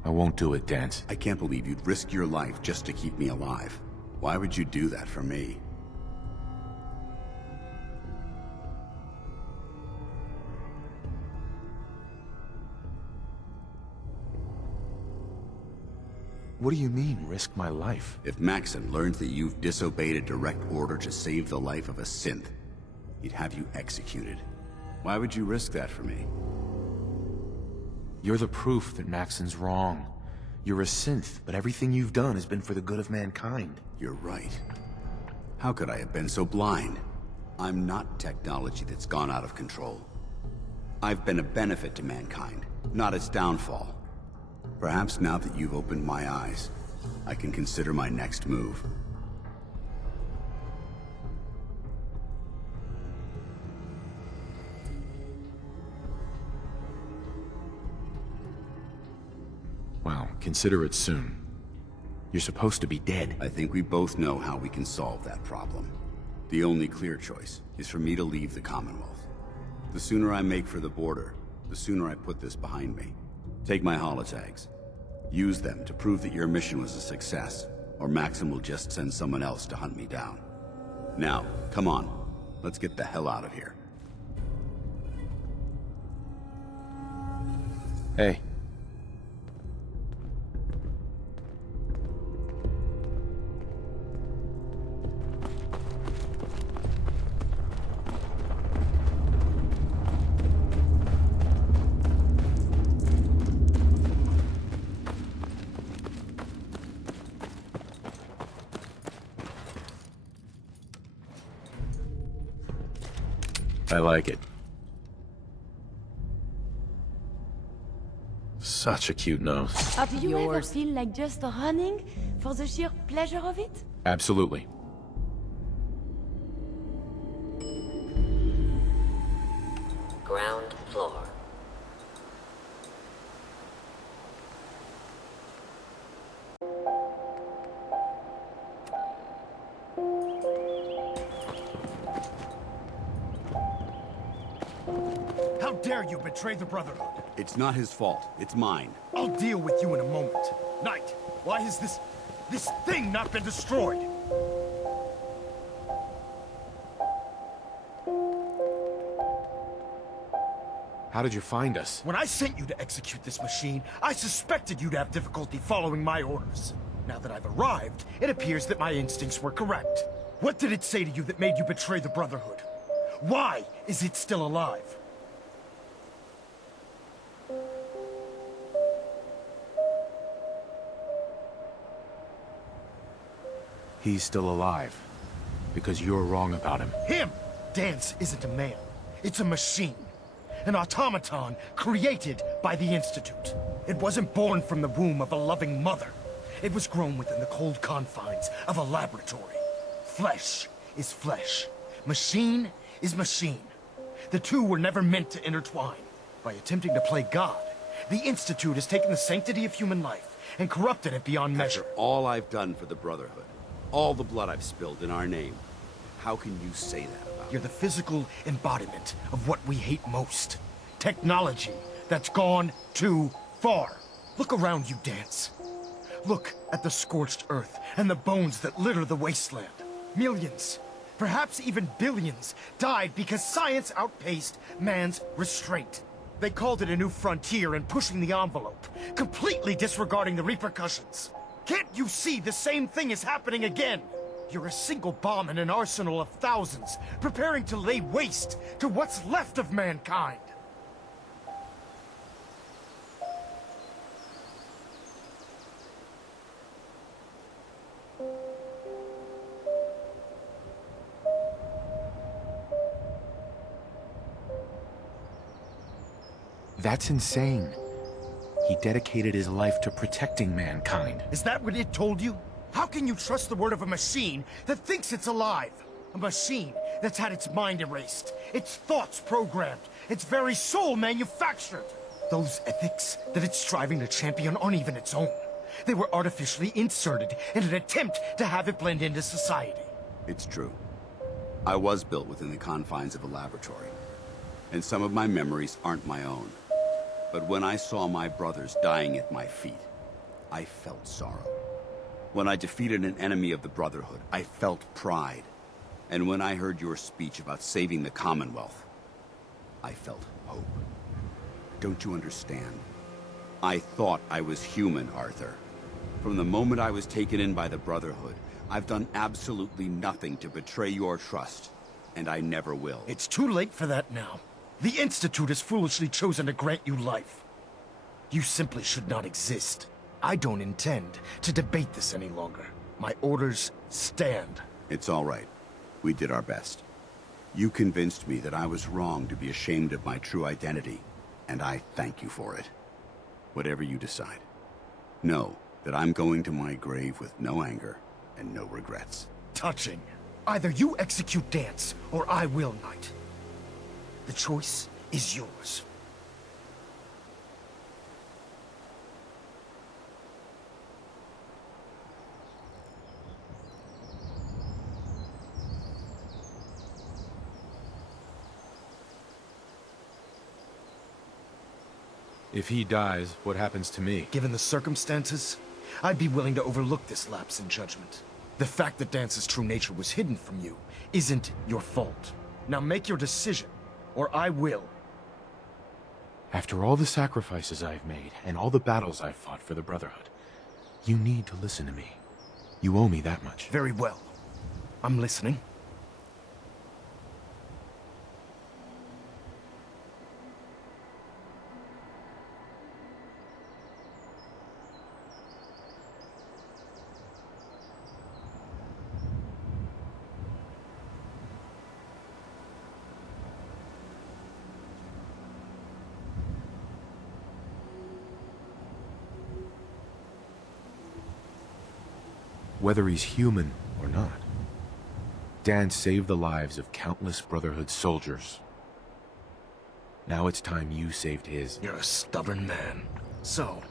I won't do it, Dance. I can't believe you'd risk your life just to keep me alive. Why would you do that for me? What do you mean, risk my life? If Maxon learns that you've disobeyed a direct order to save the life of a synth, he'd have you executed. Why would you risk that for me? You're the proof that Maxon's wrong. You're a synth, but everything you've done has been for the good of mankind. You're right. How could I have been so blind? I'm not technology that's gone out of control. I've been a benefit to mankind, not its downfall. Perhaps now that you've opened my eyes, I can consider my next move. Well, consider it soon. You're supposed to be dead. I think we both know how we can solve that problem. The only clear choice is for me to leave the Commonwealth. The sooner I make for the border, the sooner I put this behind me. Take my holotags. Use them to prove that your mission was a success, or Maxon will just send someone else to hunt me down. Now, come on. Let's get the hell out of here. Hey. I like it. Such a cute nose. Do you ever feel like just running for the sheer pleasure of it? Absolutely. Ground floor. How dare you betray the Brotherhood? It's not his fault. It's mine. I'll deal with you in a moment. Knight, why has this thing not been destroyed? How did you find us? When I sent you to execute this machine, I suspected you'd have difficulty following my orders. Now that I've arrived, it appears that my instincts were correct. What did it say to you that made you betray the Brotherhood? Why is it still alive? He's still alive. Because you're wrong about him. Him! Dance isn't a man. It's a machine. An automaton created by the Institute. It wasn't born from the womb of a loving mother. It was grown within the cold confines of a laboratory. Flesh is flesh. Machine is machine. The two were never meant to intertwine. By attempting to play God, the Institute has taken the sanctity of human life and corrupted it beyond measure. After all I've done for the Brotherhood, all the blood I've spilled in our name, how can you say that about You're the physical embodiment of what we hate most. Technology that's gone too far. Look around you, Dance. Look at the scorched earth and the bones that litter the wasteland. Millions, perhaps even billions, died because science outpaced man's restraint. They called it a new frontier and pushing the envelope, completely disregarding the repercussions. Can't you see the same thing is happening again? You're a single bomb in an arsenal of thousands, preparing to lay waste to what's left of mankind. That's insane. He dedicated his life to protecting mankind. Is that what it told you? How can you trust the word of a machine that thinks it's alive? A machine that's had its mind erased, its thoughts programmed, its very soul manufactured. Those ethics that it's striving to champion aren't even its own. They were artificially inserted in an attempt to have it blend into society. It's true. I was built within the confines of a laboratory, and some of my memories aren't my own. But when I saw my brothers dying at my feet, I felt sorrow. When I defeated an enemy of the Brotherhood, I felt pride. And when I heard your speech about saving the Commonwealth, I felt hope. Don't you understand? I thought I was human, Arthur. From the moment I was taken in by the Brotherhood, I've done absolutely nothing to betray your trust, and I never will. It's too late for that now. The Institute has foolishly chosen to grant you life. You simply should not exist. I don't intend to debate this any longer. My orders stand. It's all right. We did our best. You convinced me that I was wrong to be ashamed of my true identity, and I thank you for it. Whatever you decide, know that I'm going to my grave with no anger and no regrets. Touching. Either you execute Dance, or I will, Knight. The choice is yours. If he dies, what happens to me? Given the circumstances, I'd be willing to overlook this lapse in judgment. The fact that Dance's true nature was hidden from you isn't your fault. Now make your decision, or I will. After all the sacrifices I've made, and all the battles I've fought for the Brotherhood, you need to listen to me. You owe me that much. Very well. I'm listening. Whether he's human or not, Dan saved the lives of countless Brotherhood soldiers. Now it's time you saved his. You're a stubborn man. So,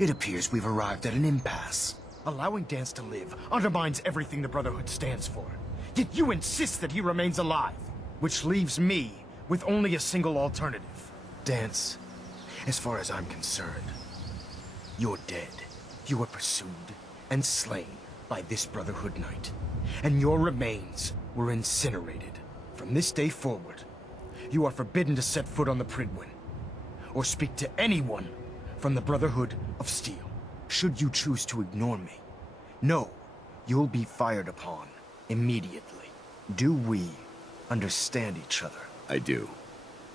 it appears we've arrived at an impasse. Allowing Dance to live undermines everything the Brotherhood stands for. Yet you insist that he remains alive, which leaves me with only a single alternative. Dance, as far as I'm concerned, you're dead. You were pursued and slain by this Brotherhood Knight, and your remains were incinerated. From this day forward, you are forbidden to set foot on the Pridwin, or speak to anyone from the Brotherhood of Steel. Should you choose to ignore me, know you'll be fired upon Immediately. Do we understand each other? I do.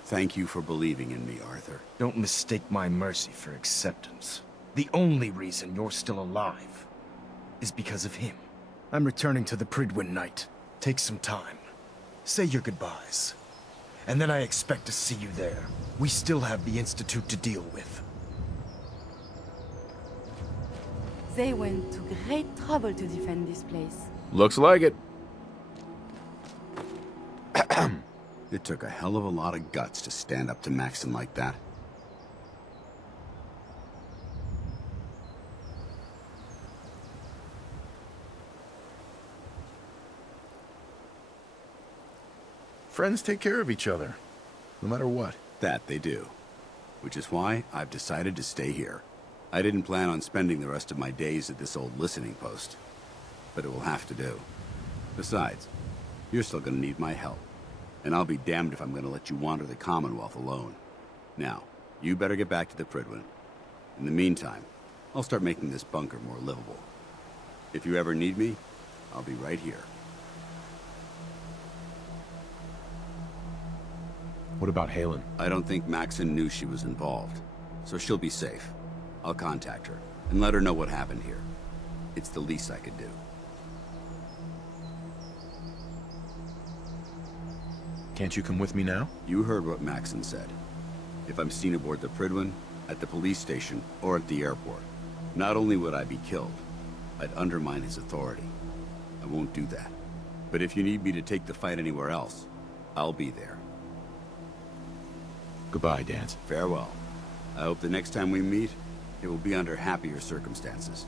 Thank you for believing in me, Arthur. Don't mistake my mercy for acceptance. The only reason you're still alive is because of him. I'm returning to the Prydwen Night. Take some time. Say your goodbyes. And then I expect to see you there. We still have the Institute to deal with. They went to great trouble to defend this place. Looks like it. It took a hell of a lot of guts to stand up to Maxon like that. Friends take care of each other, no matter what. That they do. Which is why I've decided to stay here. I didn't plan on spending the rest of my days at this old listening post. But it will have to do. Besides, you're still gonna need my help. And I'll be damned if I'm gonna let you wander the Commonwealth alone. Now, you better get back to the Prydwen. In the meantime, I'll start making this bunker more livable. If you ever need me, I'll be right here. What about Halen? I don't think Maxon knew she was involved, so she'll be safe. I'll contact her and let her know what happened here. It's the least I could do. Can't you come with me now? You heard what Maxon said. If I'm seen aboard the Prydwen, at the police station, or at the airport, not only would I be killed, I'd undermine his authority. I won't do that. But if you need me to take the fight anywhere else, I'll be there. Goodbye, Dance. Farewell. I hope the next time we meet, it will be under happier circumstances.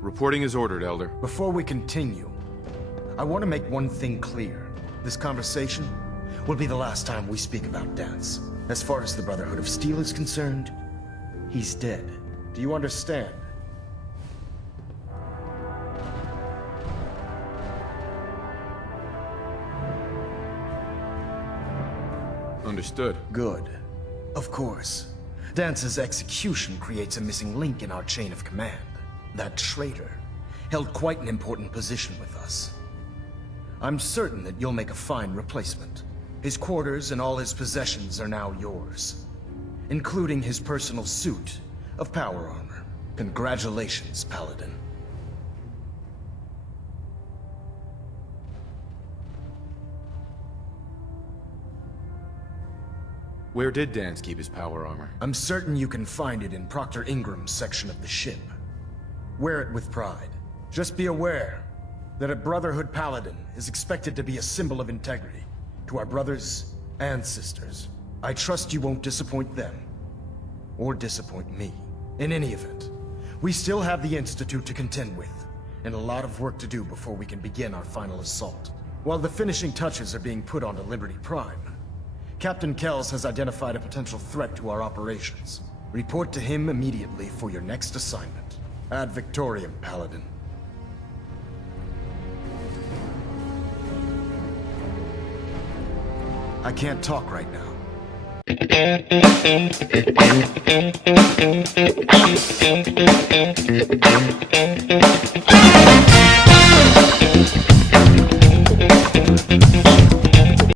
Reporting is ordered, Elder. Before we continue, I want to make one thing clear. This conversation will be the last time we speak about Dance. As far as the Brotherhood of Steel is concerned, he's dead. Do you understand? Understood. Good. Of course. Dance's execution creates a missing link in our chain of command. That traitor held quite an important position with us. I'm certain that you'll make a fine replacement. His quarters and all his possessions are now yours, including his personal suit of power armor. Congratulations, Paladin. Where did Dance keep his power armor? I'm certain you can find it in Proctor Ingram's section of the ship. Wear it with pride. Just be aware that a Brotherhood Paladin is expected to be a symbol of integrity to our brothers and sisters. I trust you won't disappoint them, or disappoint me. In any event, we still have the Institute to contend with, and a lot of work to do before we can begin our final assault. While the finishing touches are being put onto Liberty Prime, Captain Kells has identified a potential threat to our operations. Report to him immediately for your next assignment. Ad Victoriam, Paladin. I can't talk right now.